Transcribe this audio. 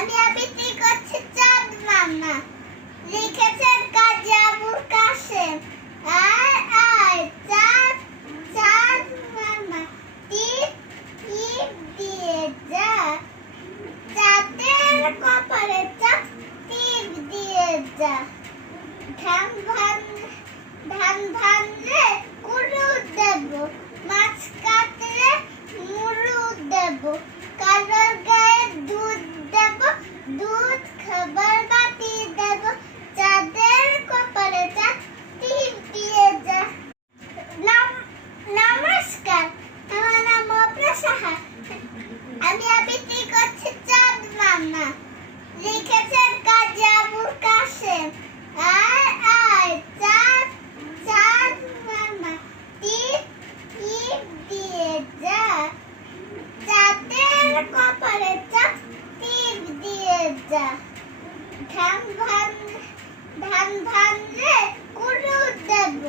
আমি আবৃত্তি করছি চাঁদ মামা, লিখেছেন কাজী আবুল কাশেম। আয় আয় চাঁদ চাঁদ মামা, টিপ টিপ দিয়ে যা, চাঁদের কপালে চাপ টিপ দিয়ে যা। ধান ভানলে কুড়ু দেব, মাছ কাটলে মুড়ু দেব, কালোর গায়ে দুধ দেব, দুধ খাবার বাটি দেব, চাঁদের কপালে চাপ টিপ দিয়ে যা। নমস্কার, আমার নাম অপরা সাহা। আমি আবৃত্তি করছি চাঁদ মামা, লিখেছেন কাজী আবুল কাশেম। আয় আয় চাঁদ চাঁদ মামা, টিপ টিপ দিয়ে যা, চাঁদের কপালে চাপ টিপ দিয়ে যা। ধান ভানলে কুড়ু দেব,